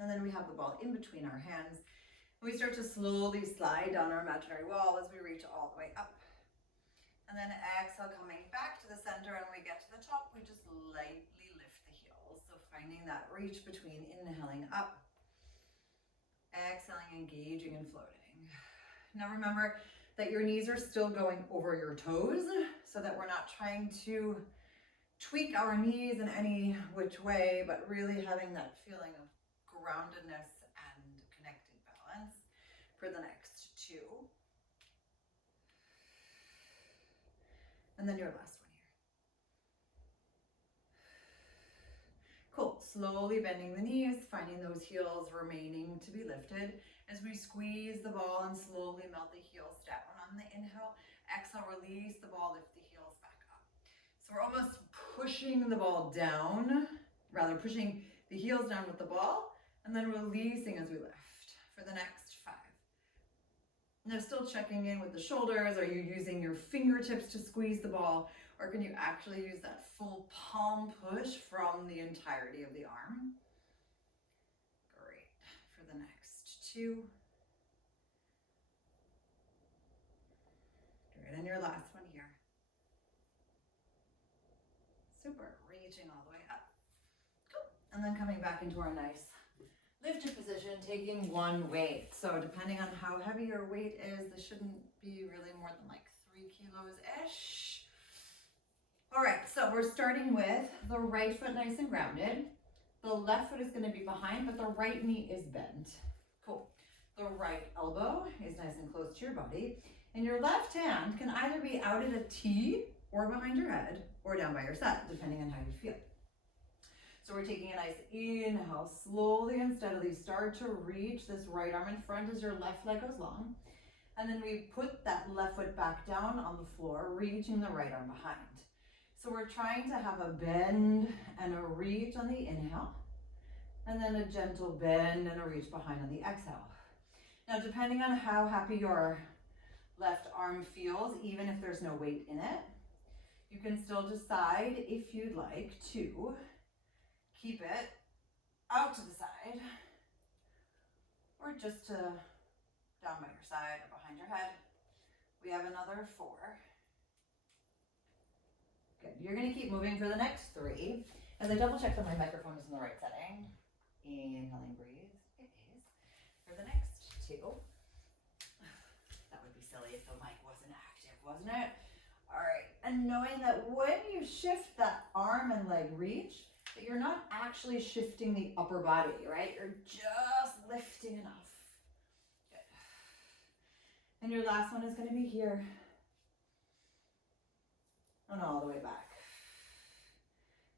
And then we have the ball in between our hands. We start to slowly slide down our imaginary wall as we reach all the way up. And then exhale, coming back to the center, and we get to the top, we just lightly lift the heels. So finding that reach between inhaling up, exhaling, engaging and floating. Now remember that your knees are still going over your toes so that we're not trying to tweak our knees in any which way, but really having that feeling of groundedness and connected balance for the next two. And then your last one here. Cool, slowly bending the knees, finding those heels remaining to be lifted as we squeeze the ball and slowly melt the heels down. On the inhale, exhale, release the ball, lift the heels back up. So we're almost pushing the ball down, rather pushing the heels down with the ball, and then releasing as we lift for the next 5. Now still checking in with the shoulders. Are you using your fingertips to squeeze the ball, or can you actually use that full palm push from the entirety of the arm? Great. For the next 2. Great, and your last one here. Super, reaching all the way up. Cool. And then coming back into our nice lifted position, taking one weight. So depending on how heavy your weight is, this shouldn't be really more than like 3 kilos-ish. All right, so we're starting with the right foot nice and grounded. The left foot is gonna be behind, but the right knee is bent. Cool. The right elbow is nice and close to your body. And your left hand can either be out at a T or behind your head or down by your side, depending on how you feel. So we're taking a nice inhale, slowly and steadily start to reach this right arm in front as your left leg goes long. And then we put that left foot back down on the floor, reaching the right arm behind. So we're trying to have a bend and a reach on the inhale, and then a gentle bend and a reach behind on the exhale. Now, depending on how happy your left arm feels, even if there's no weight in it, you can still decide if you'd like to keep it out to the side, or just to down by your side or behind your head. We have another 4. Good, you're gonna keep moving for the next 3. As I double check that my microphone is in the right setting. Inhaling, breathe, it is. For the next 2. That would be silly if the mic wasn't active, wasn't it? All right, and knowing that when you shift that arm and leg reach, that you're not actually shifting the upper body, right? You're just lifting enough. Good. And your last one is going to be here. And all the way back.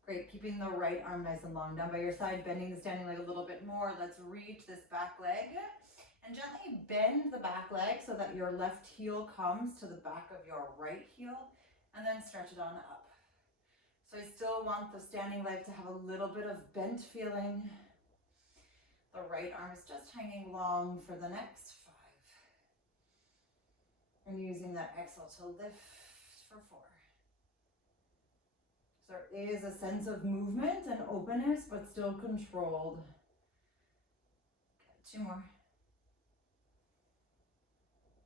Great, keeping the right arm nice and long down by your side, bending the standing leg a little bit more. Let's reach this back leg and gently bend the back leg so that your left heel comes to the back of your right heel, and then stretch it on up. So I still want the standing leg to have a little bit of bent feeling. The right arm is just hanging long for the next 5. And using that exhale to lift for 4. So there is a sense of movement and openness, but still controlled. Okay, 2 more.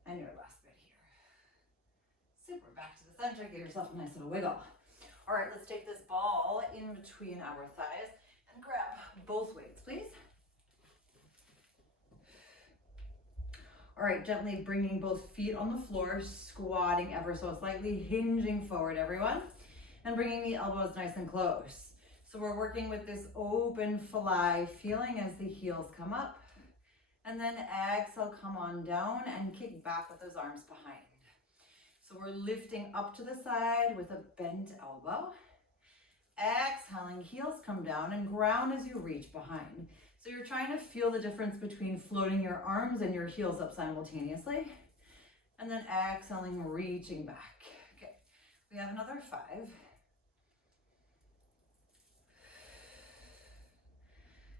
And your last bit here. Super, back to the center, give yourself a nice little wiggle. All right, let's take this ball in between our thighs and grab both weights, please. All right, gently bringing both feet on the floor, squatting ever so slightly, hinging forward, everyone, and bringing the elbows nice and close. So we're working with this open fly feeling as the heels come up, and then exhale, come on down and kick back with those arms behind. So we're lifting up to the side with a bent elbow. Exhaling, heels come down and ground as you reach behind. So you're trying to feel the difference between floating your arms and your heels up simultaneously. And then exhaling, reaching back. Okay, we have another 5.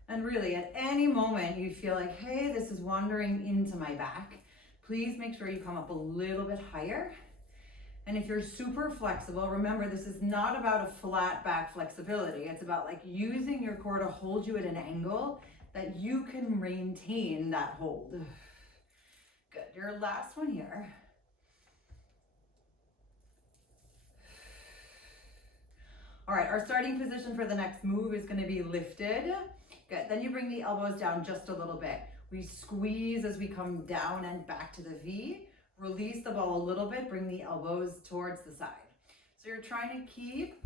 And really, at any moment you feel like, hey, this is wandering into my back, please make sure you come up a little bit higher. And if you're super flexible, remember this is not about a flat back flexibility. It's about like using your core to hold you at an angle that you can maintain that hold. Good, your last one here. All right, our starting position for the next move is going to be lifted. Good, then you bring the elbows down just a little bit. We squeeze as we come down and back to the V. Release the ball a little bit, bring the elbows towards the side. So you're trying to keep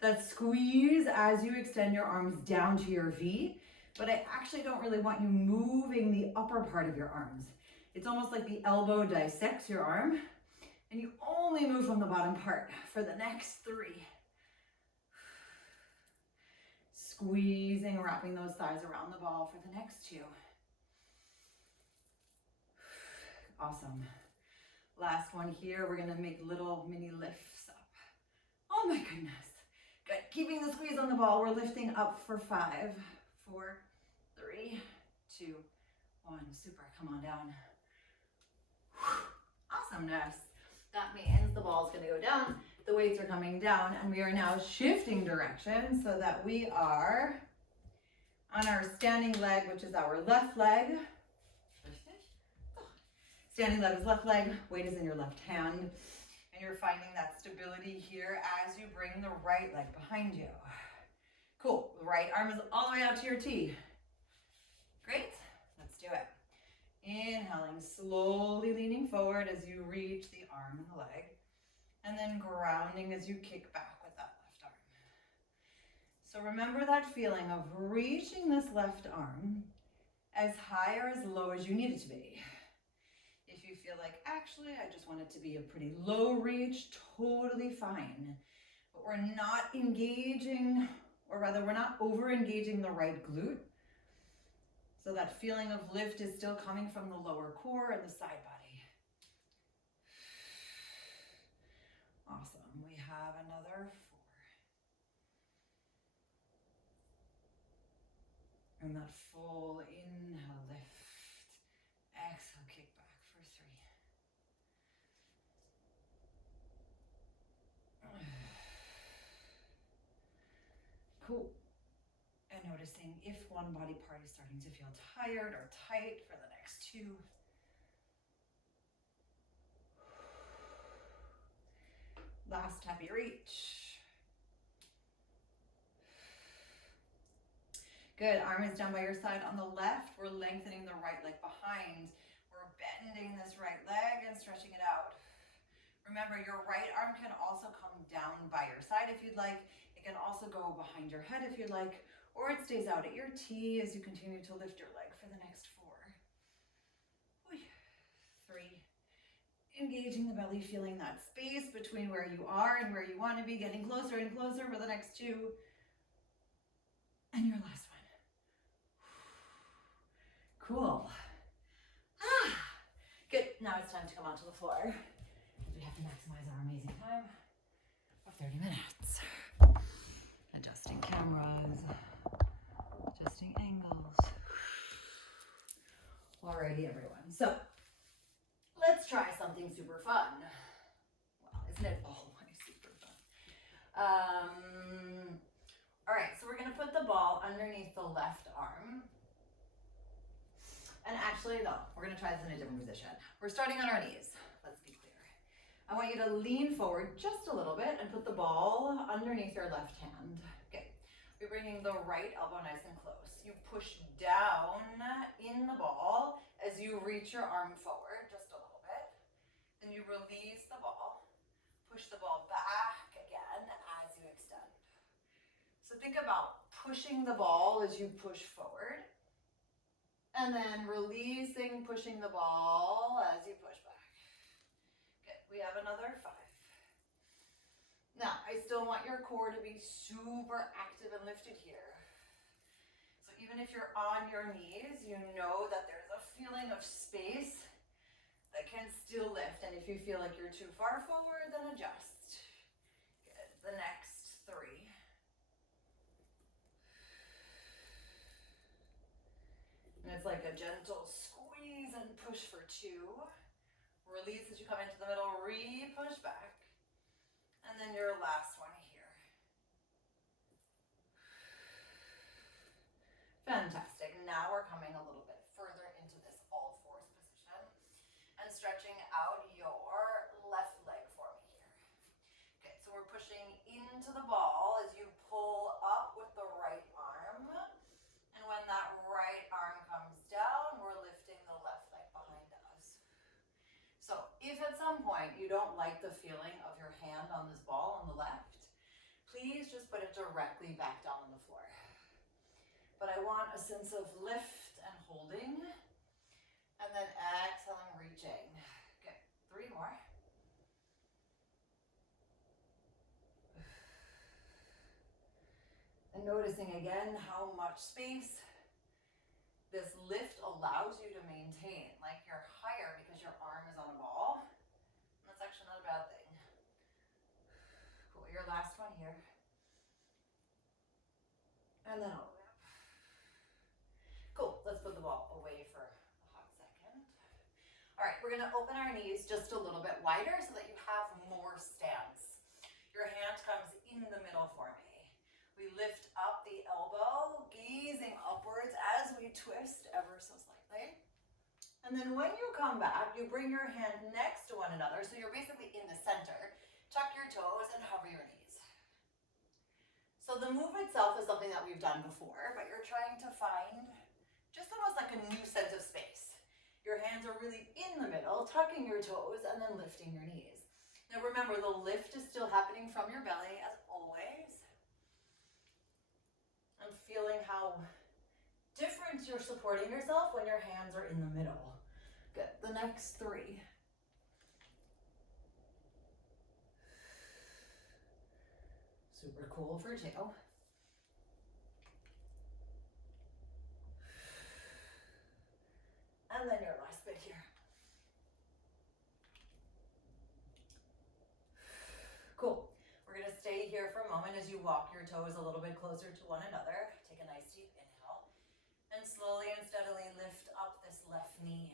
that squeeze as you extend your arms down to your V, but I actually don't really want you moving the upper part of your arms. It's almost like the elbow dissects your arm, and you only move from the bottom part for the next 3. Squeezing, wrapping those thighs around the ball for the next 2. Awesome. Last one here, we're gonna make little mini lifts up. Oh my goodness. Good, keeping the squeeze on the ball. We're lifting up for 5, 4, 3, 2, 1. Super, come on down. Awesomeness. That means the ball's gonna go down, the weights are coming down, and we are now shifting direction so that we are on our standing leg, which is our left leg. Standing leg is left leg, weight is in your left hand, and you're finding that stability here as you bring the right leg behind you. Cool, the right arm is all the way out to your T. Great, let's do it. Inhaling, slowly leaning forward as you reach the arm and the leg, and then grounding as you kick back with that left arm. So remember that feeling of reaching this left arm as high or as low as you need it to be. If you feel like, actually, I just want it to be a pretty low reach, totally fine. But we're not engaging, or rather we're not over engaging the right glute. So that feeling of lift is still coming from the lower core and the side body. Awesome. We have another 4. And that full inhale, lift. Exhale, kick back for 3. Cool. And noticing if one body part is starting to feel tired or tight for the next 2. Last happy reach. Good, arm is down by your side. On the left, we're lengthening the right leg behind. We're bending this right leg and stretching it out. Remember, your right arm can also come down by your side if you'd like. It can also go behind your head if you'd like, or it stays out at your T as you continue to lift your leg for the next 4. 3. Engaging the belly, feeling that space between where you are and where you want to be, getting closer and closer for the next 2. And your last one. Cool. Good, now it's time to come onto the floor. We have to maximize our amazing time of 30 minutes. Adjusting cameras, adjusting angles. Alrighty, everyone. So let's try something super fun. Well, isn't it always super fun? All right, so we're gonna put the ball underneath the left arm. And actually, no, we're gonna try this in a different position. We're starting on our knees. Let's be clear. I want you to lean forward just a little bit and put the ball underneath your left hand. Okay, we're bringing the right elbow nice and close. You push down in the ball as you reach your arm forward just a little bit. Then you release the ball, push the ball back again as you extend. So think about pushing the ball as you push forward, and then releasing, pushing the ball as you push back. Good, we have another 5. Now, I still want your core to be super active and lifted here. So even if you're on your knees, you know that there's a feeling of space that can still lift. And if you feel like you're too far forward, then adjust. Good, the next 3. And it's like a gentle squeeze and push for 2. Release as you come into the middle, re-push back. And then your last one here. Fantastic. Now we're coming a little bit further into this all fours position and stretching out your left leg for me here. Okay, so we're pushing into the ball as you pull up with the right arm. And when that right arm comes down, we're lifting the left leg behind us. So if at some point you don't like the feeling of your hand on this ball on the left, please just put it directly back down on the floor. But I want a sense of lift and holding, and then exhaling, reaching. Okay, 3 more. And noticing again how much space this lift allows you to maintain. Like you're higher because your arm is on a ball. And that's actually not a bad thing. Cool, your last one here. And then all the way up. Cool, let's put the ball away for a hot second. All right, we're gonna open our knees just a little bit wider so that you have more stance. Your hand comes in the middle for me. We lift up the elbow, gazing upwards as we twist ever so slightly. And then when you come back, you bring your hand next to one another, so you're basically in the center. Tuck your toes and hover your knees. So the move itself is something that we've done before, but you're trying to find just almost like a new sense of space. Your hands are really in the middle, tucking your toes and then lifting your knees. Now remember, the lift is still happening from your belly as always. And feeling how different you're supporting yourself when your hands are in the middle. Good, the next 3. Super cool for 2. And then your last bit here. Cool. We're going to stay here for a moment as you walk your toes a little bit closer to one another. Take a nice deep inhale. And slowly and steadily lift up this left knee.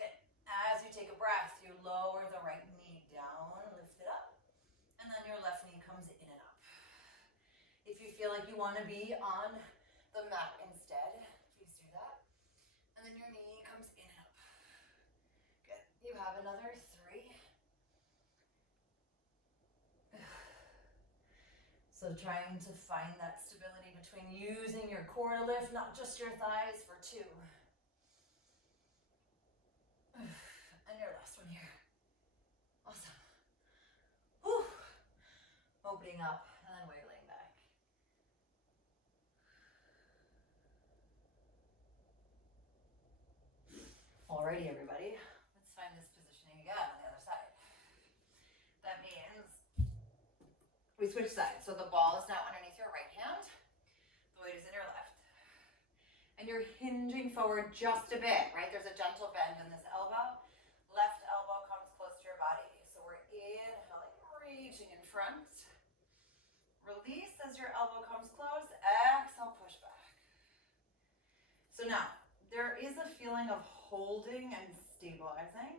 Good. As you take a breath, you lower the right knee down, lift it up. And then your left knee comes in and up. If you feel like you want to be on the mat instead, please do that. And then your knee comes in and up. Good. You have another 3. So trying to find that stability between using your core to lift, not just your thighs, for 2. And your last one here. Awesome. Whew. Opening up and then wiggling back. Alrighty, everybody. Let's find this positioning again on the other side. That means we switch sides. So the ball is now underneath your right hand. The weight is in your left. And you're hinging forward just a bit, right? There's a gentle bend in this elbow. Left elbow comes close to your body. So we're inhaling, reaching in front. Release as your elbow comes close. Exhale, push back. So now, there is a feeling of holding and stabilizing.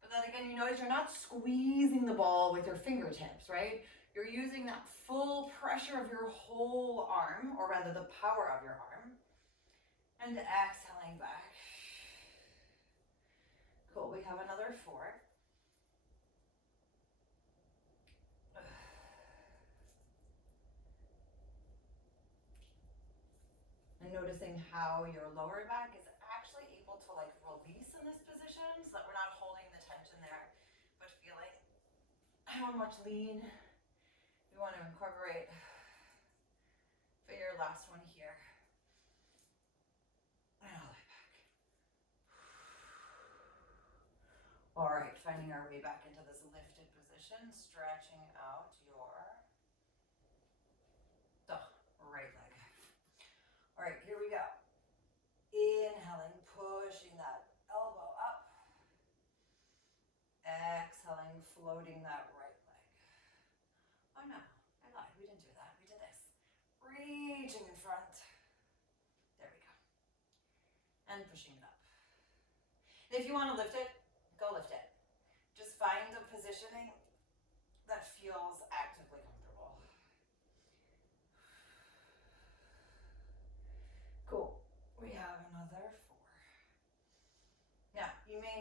But then again, you notice you're not squeezing the ball with your fingertips, right? You're using that full pressure of your whole arm, or rather the power of your arm, and exhaling back. Cool, we have another 4. And noticing how your lower back is actually able to like release in this position so that we're not holding the tension there, but feeling how much lean we want to incorporate for your last one here. And all the way back. All right, finding our way back into this lifted position, stretching out your right leg. All right, here we go. Inhaling, pushing that elbow up. Exhaling, floating that right leg. Oh no, I lied, we didn't do that, we did this. Reaching in front. There we go. And pushing it up. And if you want to lift it, go lift it. Just find a positioning that feels actively comfortable.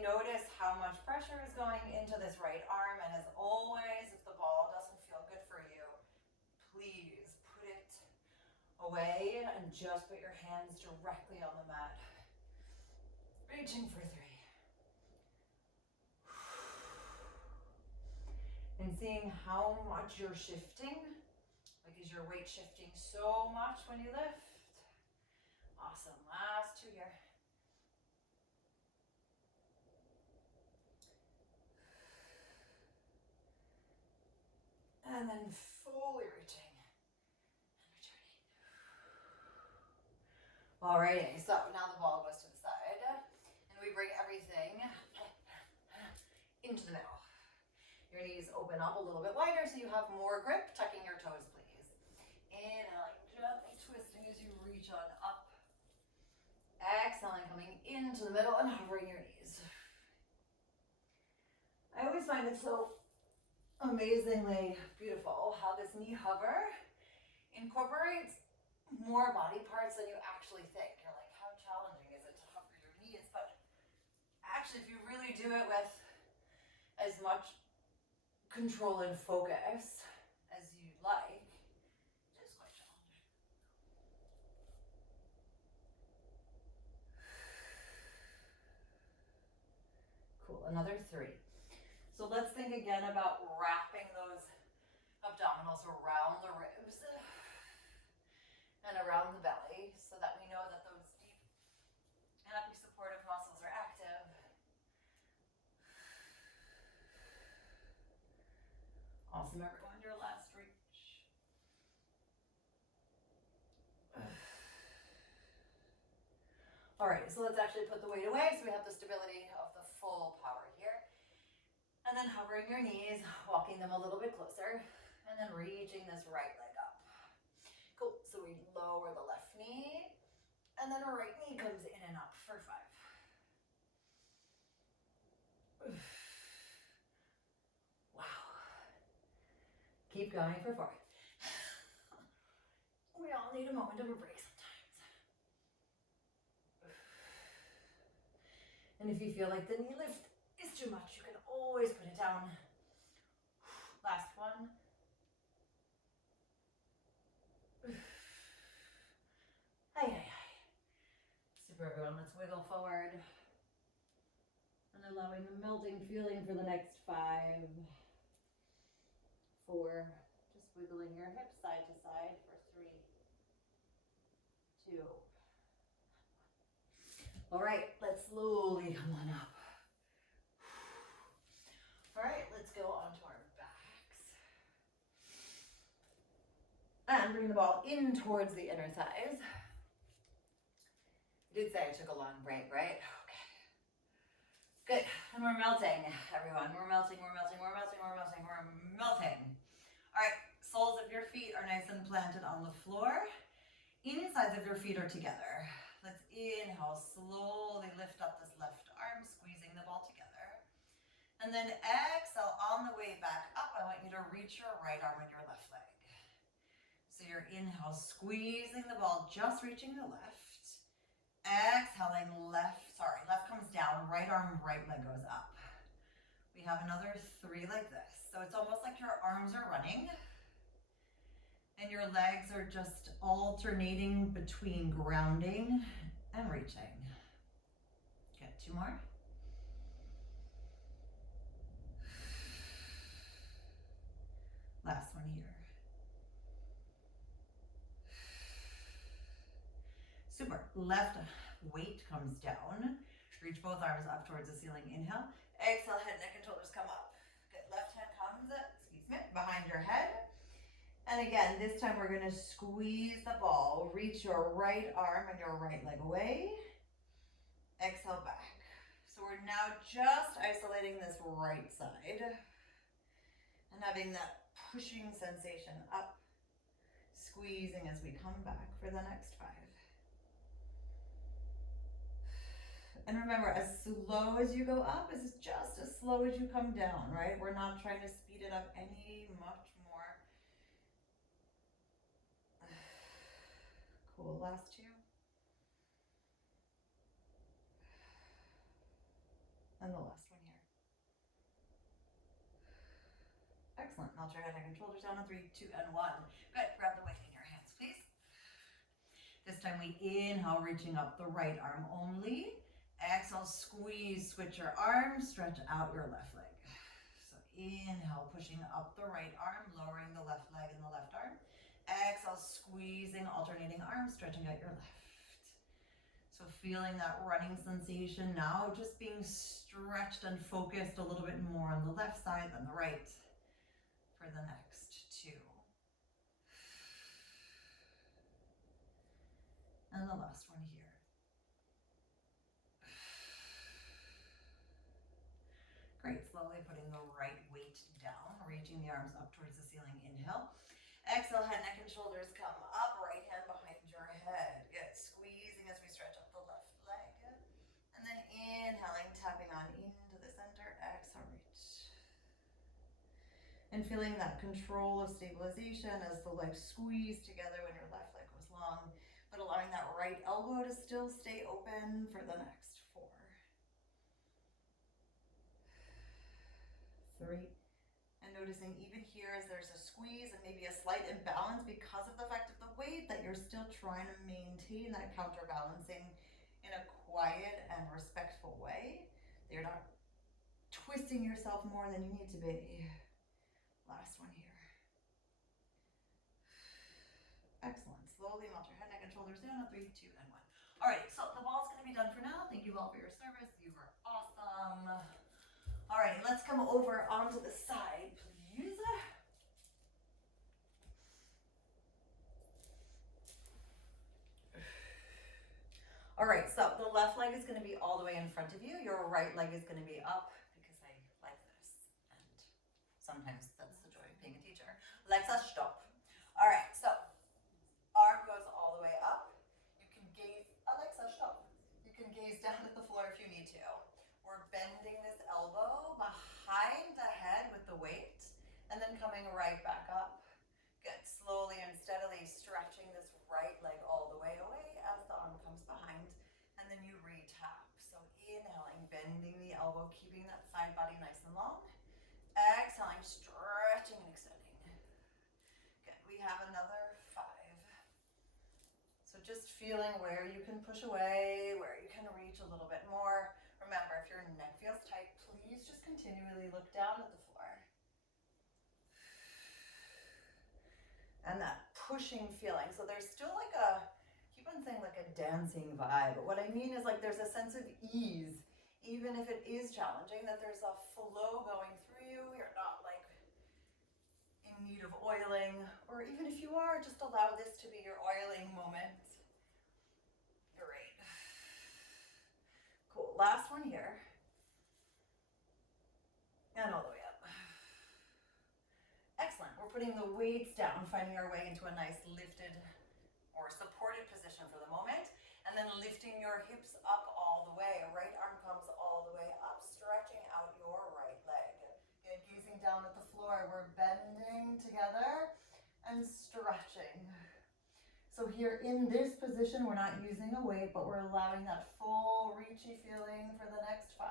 notice how much pressure is going into this right arm, and as always, if the ball doesn't feel good for you, please put it away and just put your hands directly on the mat. Reaching for 3. And seeing how much you're shifting. Like, is your weight shifting so much when you lift? Awesome. Last 2 here. And then fully reaching and returning. Alrighty, so now the ball goes to the side and we bring everything into the middle. Your knees open up a little bit wider so you have more grip, tucking your toes, please. Inhaling, gently twisting as you reach on up. Exhaling, coming into the middle and hovering your knees. I always find it so amazingly beautiful how this knee hover incorporates more body parts than you actually think. You're like, how challenging is it to hover your knees? But actually, if you really do it with as much control and focus as you like, it is quite challenging. Cool, another 3. So let's think again about wrapping those abdominals around the ribs and around the belly so that we know that those deep, happy, supportive muscles are active. Awesome, everyone. Your last reach. All right, so let's actually put the weight away so we have the stability of the full power here. And then hovering your knees, walking them a little bit closer, and then reaching this right leg up. Cool, so we lower the left knee, and then our right knee comes in and up for 5. Wow. Keep going for 4. We all need a moment of a break sometimes. And if you feel like the knee lift is too much, you can always put it down. Last one. Hi, hi, hi. Super, everyone. Let's wiggle forward. And allowing a melting feeling for the next 5, 4. Just wiggling your hips side to side for 3, 2. All right, let's slowly come on up. All right, let's go onto our backs. And bring the ball in towards the inner thighs. I did say I took a long break, right? Okay. Good. And we're melting, everyone. We're melting, we're melting, we're melting, we're melting, we're melting. All right, soles of your feet are nice and planted on the floor. Insides of your feet are together. Let's inhale, slowly lift up this left arm, squeezing the ball together. And then exhale, on the way back up, I want you to reach your right arm with your left leg. So your inhale, squeezing the ball, just reaching the left. Exhaling, left comes down, right arm, right leg goes up. We have another 3 like this. So it's almost like your arms are running and your legs are just alternating between grounding and reaching. Good, 2 more. Last one here. Super. Left weight comes down. Reach both arms up towards the ceiling. Inhale. Exhale, head, neck, and shoulders come up. Good. Left hand comes, behind your head. And again, this time we're going to squeeze the ball. Reach your right arm and your right leg away. Exhale back. So we're now just isolating this right side and having that pushing sensation up, squeezing as we come back for the next 5. And remember, as slow as you go up is just as slow as you come down, right? We're not trying to speed it up any much more. Cool, last 2. And And the last one here. Excellent. Melt your head, neck, and shoulders down on 3, 2, and 1. Good. Grab the weight in your hands, please. This time we inhale, reaching up the right arm only. Exhale, squeeze, switch your arms, stretch out your left leg. So inhale, pushing up the right arm, lowering the left leg and the left arm. Exhale, squeezing, alternating arms, stretching out your left. So feeling that running sensation now, just being stretched and focused a little bit more on the left side than the right for the next 2. And the last one here. Great, slowly putting the right weight down, reaching the arms up towards the ceiling, inhale. Exhale, head, neck, and shoulders come up, right hand behind your head. Good, squeezing as we stretch up the left leg. And then inhaling, tapping on into the center, exhale, reach. And feeling that control of stabilization as the legs squeeze together when your left leg goes long, but allowing that right elbow to still stay open for the next 4. 3. And noticing even here as there's a squeeze and maybe a slight imbalance because of the fact of the weight, that you're still trying to maintain that counterbalancing in a quiet and respectful way. You're not twisting yourself more than you need to be. Last one here. Excellent. Slowly melt your head, neck, and shoulders down on 3, 2, and 1. All right, so the ball's going to be done for now. Thank you all for your service. You were awesome. All right, let's come over onto the side, please. All right, so the left leg is going to be all the way in front of you. Your right leg is going to be up because I like this. And sometimes that's the joy of being a teacher. Legs are stop. All right, so arm goes all the way up. You can gaze, Alexa, stop. You can gaze down at the floor if you need to. We're bending this elbow behind the head with the weight and then coming right back up. Good. Slowly and steadily stretching this right leg all the way away as the arm comes behind, and then you re-tap. So inhaling, bending the elbow, keeping that side body nice and long. Exhaling, stretching and extending. Good. We have another 5. So just feeling where you can push away, where you can reach a little bit more. Remember, if your neck feels tight, please just continually look down at the floor. And that pushing feeling. So there's still like a, keep on saying like a dancing vibe. But what I mean is like there's a sense of ease, even if it is challenging, that there's a flow going through you. You're not like in need of oiling, or even if you are, just allow this to be your oiling moment. Great. Cool, last one here. And all the way up. Excellent, we're putting the weights down, finding our way into a nice lifted or supported position for the moment. And then lifting your hips up all the way. Right arm comes all the way up, stretching out your right leg. Good, gazing down at the floor, we're bending together and stretching. So here in this position, we're not using a weight, but we're allowing that full reachy feeling for the next 5.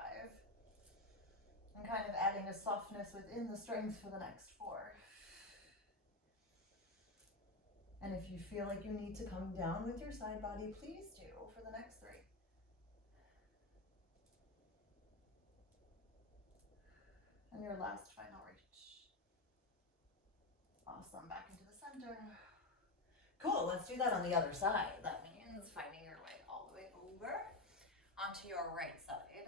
And kind of adding a softness within the strength for the next 4. And if you feel like you need to come down with your side body, please do for the next 3. And your last final reach. Awesome, back into the center. Cool, let's do that on the other side. That means finding your way all the way over onto your right side.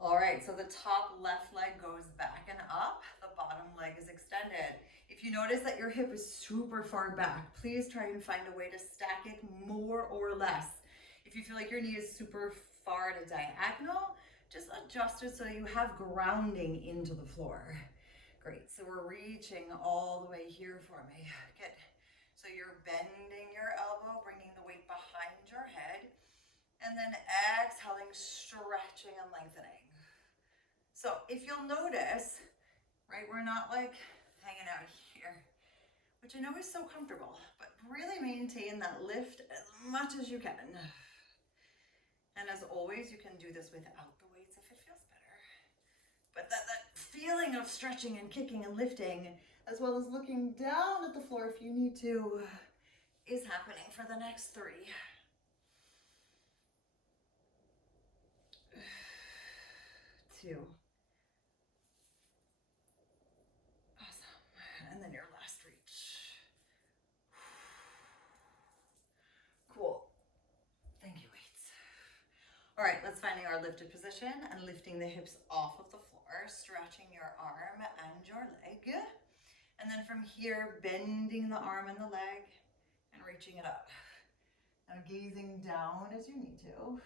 All right, so the top left leg goes back and up. The bottom leg is extended. If you notice that your hip is super far back, please try and find a way to stack it more or less. If you feel like your knee is super far at a diagonal, just adjust it so you have grounding into the floor. Great, so we're reaching all the way here for me. Good. So you're bending your elbow, bringing the weight behind your head, and then exhaling, stretching and lengthening. So if you'll notice, right, we're not like hanging out here, which I know is so comfortable, but really maintain that lift as much as you can. And as always, you can do this without the weights if it feels better. But that feeling of stretching and kicking and lifting, as well as looking down at the floor if you need to, is happening for the next 3. 2. Awesome. And then your last reach. Cool. Thank you, weights. All right, let's finding our lifted position and lifting the hips off of the floor, stretching your arm and your leg. And then from here, bending the arm and the leg and reaching it up. Now gazing down as you need to,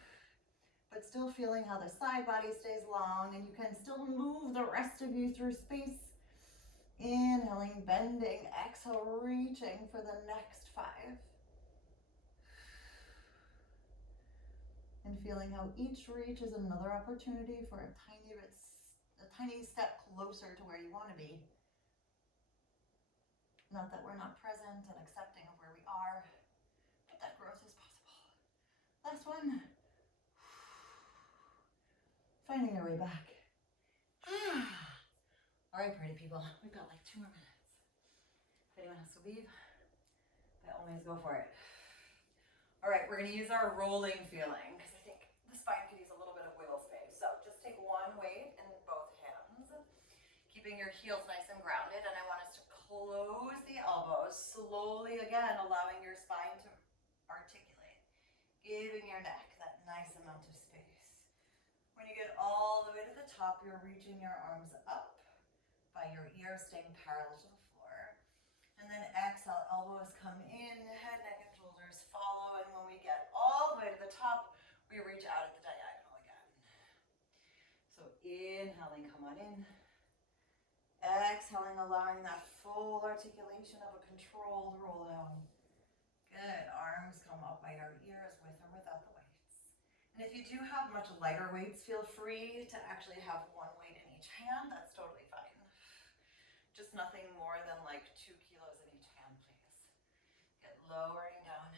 but still feeling how the side body stays long, and you can still move the rest of you through space. Inhaling, bending, exhale, reaching for the next 5. And feeling how each reach is another opportunity for a tiny step closer to where you want to be. Not that we're not present and accepting of where we are, but that growth is possible. Last one. Finding your way back. All right, pretty people, we've got like 2 more minutes. If anyone has to leave, by all means go for it. All right, we're gonna use our rolling feeling because I think the spine could use a little bit of wiggle space. So just take one weight in both hands, keeping your heels nice and grounded, and I want us to close the elbows slowly, again, allowing your spine to articulate, giving your neck that nice amount of space. When you get all the way to the top, you're reaching your arms up by your ears, staying parallel to the floor. And then exhale, elbows come in, head, neck, and shoulders follow. And when we get all the way to the top, we reach out at the diagonal again. So inhaling, come on in. Exhaling, allowing that full articulation of a controlled roll down. Good, arms come up by your ears with or without the weights. And if you do have much lighter weights, feel free to actually have one weight in each hand. That's totally fine. Just nothing more than like 2 kilos in each hand, please. Get lowering down.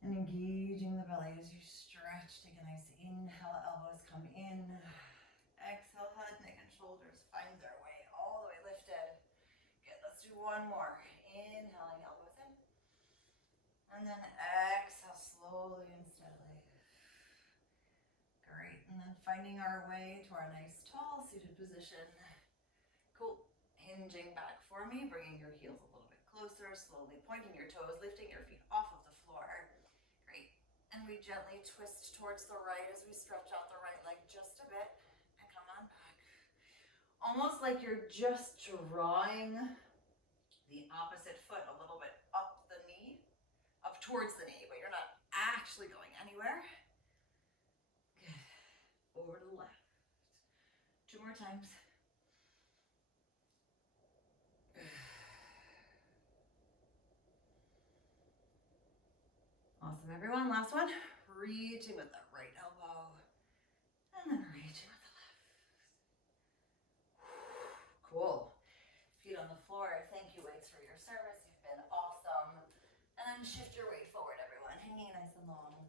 And engaging the belly as you stretch. Take a nice inhale, elbows come in. Exhale, head, neck, and shoulders find their way all the way lifted. Good, let's do one more. Inhaling, elbows in. And then exhale slowly and steadily. Great, and then finding our way to our nice tall seated position. Cool, hinging back for me, bringing your heels a little bit closer, slowly pointing your toes, lifting your feet off of the floor. Great, and we gently twist towards the right as we stretch out the right leg just a bit, and come on back. Almost like you're just drawing the opposite foot a little bit up the knee, up towards the knee, but you're not actually going anywhere. Over to the left. 2 more times. Awesome, everyone. Last one. Reaching with the right elbow. And then reaching with the left. Cool. Feet on the floor. Thank you, weights, for your service. You've been awesome. And then shift your weight forward, everyone. Hanging nice and long.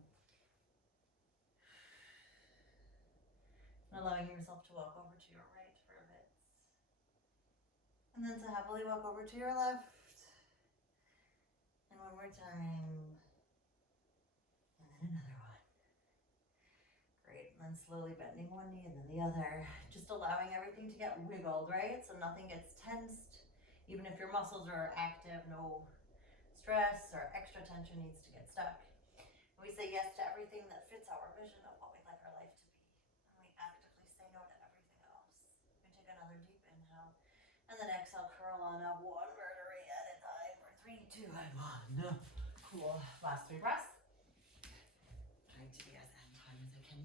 And allowing yourself to walk over to your right for a bit. And then to happily walk over to your left. And one more time. And then another one. Great. And then slowly bending one knee and then the other. Just allowing everything to get wiggled, right? So nothing gets tensed. Even if your muscles are active, no stress or extra tension needs to get stuck. We say yes to everything that fits our vision of what we'd like our life to be. Actively say no to everything else. We take another deep inhale. And then exhale, curl on up 1 vertebrae at a time. For 3, 2, and 1. Cool. Last 3 breaths. Trying to be as